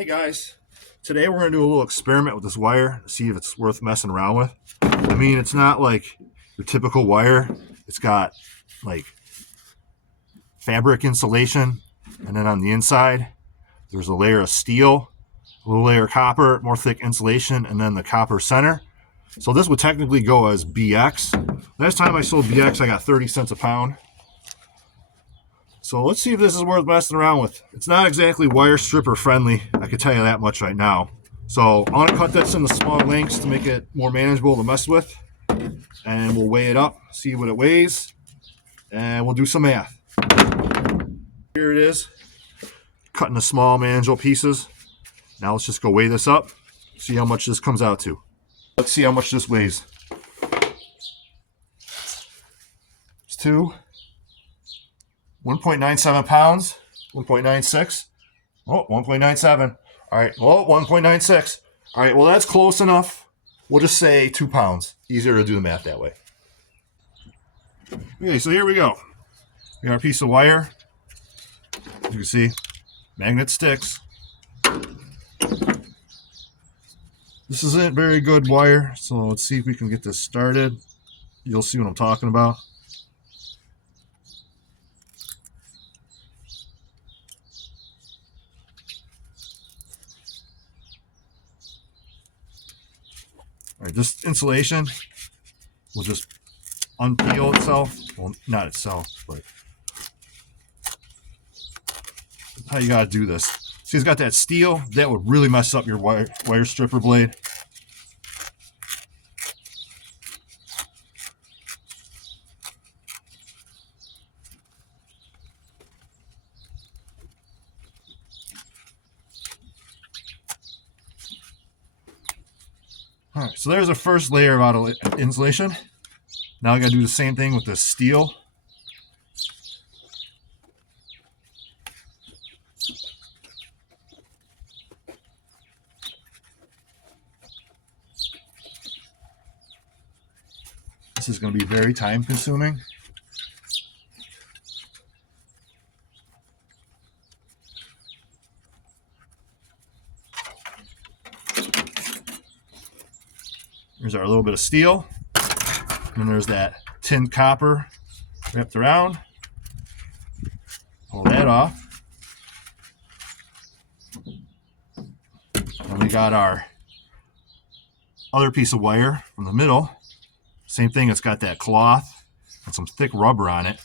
Hey guys, today we're going to do a little experiment with this wire to see if it's worth messing around with. I mean, it's not like your typical wire. It's got like fabric insulation, and then on the inside there's a layer of steel, a little layer of copper, more thick insulation, and then the copper center. So this would technically go as BX. Last time I sold BX I got 30 cents a pound. So let's see if this is worth messing around with. It's not exactly wire stripper friendly, I can tell you that much right now. So I'm gonna cut this into small lengths to make it more manageable to mess with. And we'll weigh it up, see what it weighs, and we'll do some math. Here it is, cut into small manageable pieces. Now let's just go weigh this up, see how much this comes out to. Let's see how much this weighs. It's 1.97 pounds, 1.96. Oh, 1.97. All right, well, 1.96. All right, well, that's close enough. We'll just say 2 pounds. Easier to do the math that way. Okay, so here we go. We got our piece of wire. You can see, magnet sticks. This isn't very good wire, so let's see if we can get this started. You'll see what I'm talking about. All right, this insulation will just unpeel itself. Well, not itself, but that's how you gotta do this. See, it's got that steel. That would really mess up your wire stripper blade. All right, so there's the first layer of insulation. Now I gotta do the same thing with the steel. This is going to be very time consuming. There's our little bit of steel. And then there's that tin copper wrapped around. Pull that off. And we got our other piece of wire from the middle. Same thing, it's got that cloth and some thick rubber on it.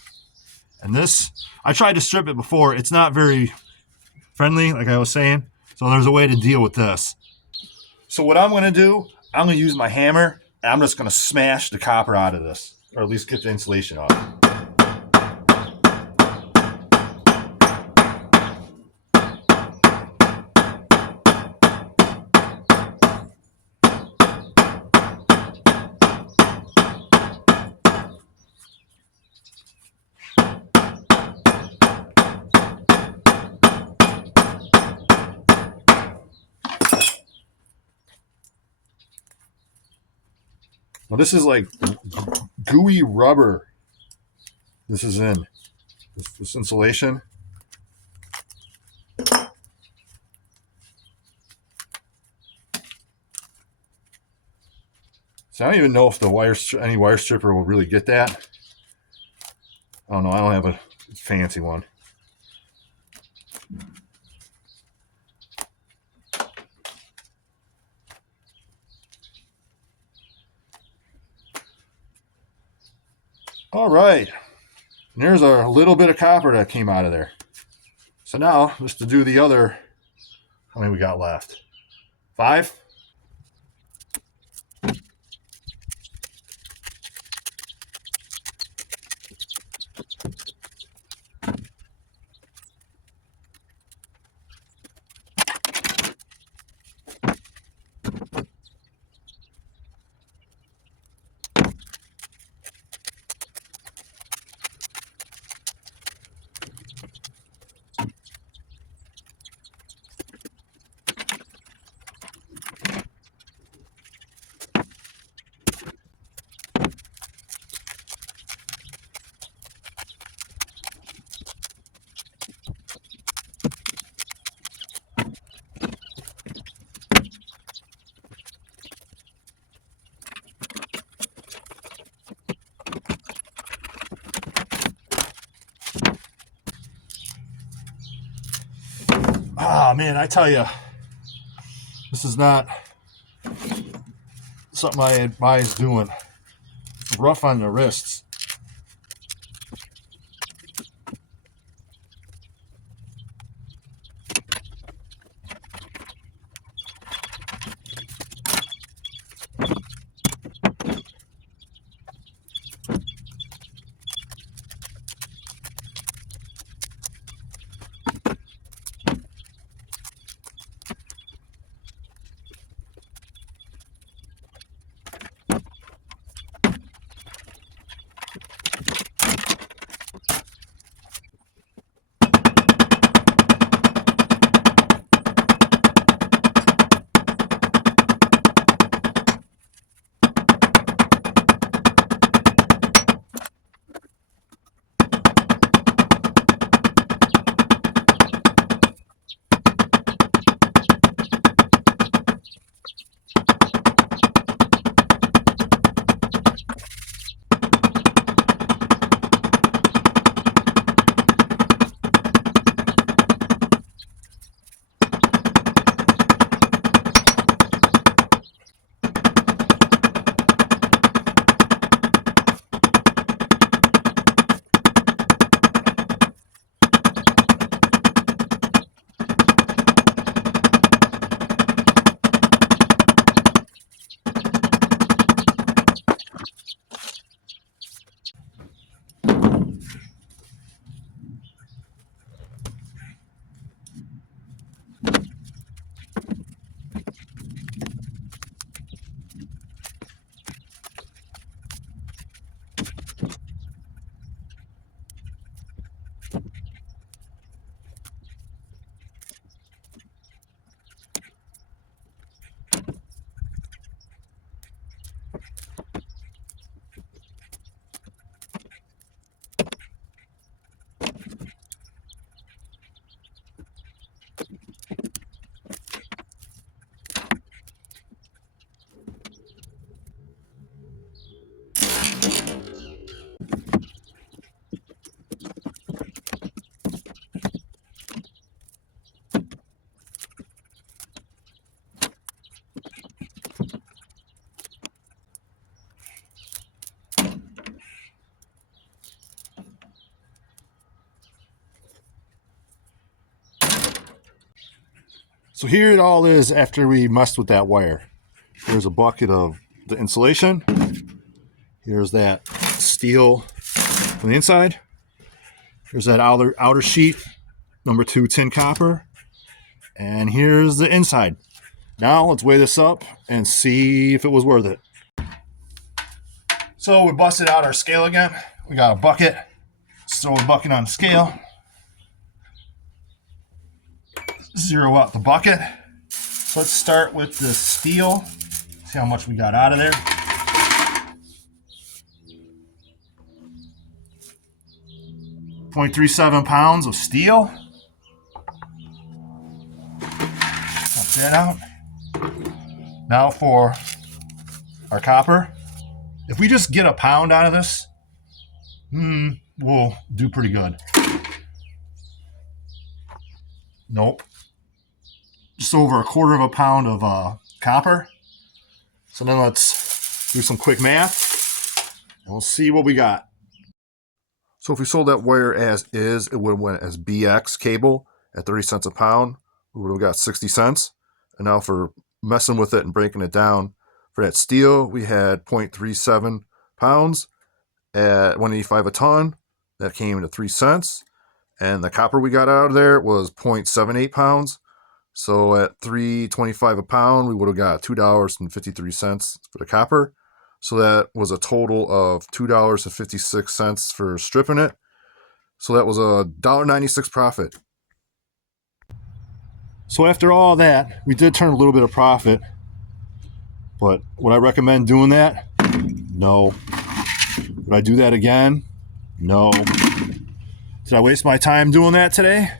And this, I tried to strip it before. It's not very friendly, like I was saying. So there's a way to deal with this. So what I'm gonna do, I'm gonna use my hammer and I'm just gonna smash the copper out of this, or at least get the insulation off. Well, this is like gooey rubber. This is in this insulation. So I don't even know if any wire stripper will really get that. I don't know. I don't have a fancy one. All right, and there's our little bit of copper that came out of there. So now, just to do the other, how many we got left? 5? Ah, man, I tell you, this is not something I advise doing. It's rough on the wrists. So here it all is after we messed with that wire. Here's a bucket of the insulation. Here's that steel from the inside. Here's that outer sheet, number 2 tin copper. And here's the inside. Now let's weigh this up and see if it was worth it. So we busted out our scale again. We got a bucket. Let's throw the bucket on the scale. Zero out the bucket. So let's start with the steel. See how much we got out of there. .37 pounds of steel. Pop that out. Now for our copper. If we just get a pound out of this, we'll do pretty good. Nope. Just over 1/4 pound of copper. So then let's do some quick math and we'll see what we got. So if we sold that wire as is, it would have went as BX cable at 30 cents a pound. We would have got 60 cents. And now for messing with it and breaking it down, for that steel, we had 0.37 pounds at 185 a ton. That came to 3 cents. And the copper we got out of there was 0.78 pounds. So at $3.25 a pound, we would have got $2.53 for the copper. So that was a total of $2.56 for stripping it. So that was a $1.96 profit. So after all that, we did turn a little bit of profit. But would I recommend doing that? No. Would I do that again? No. Did I waste my time doing that today?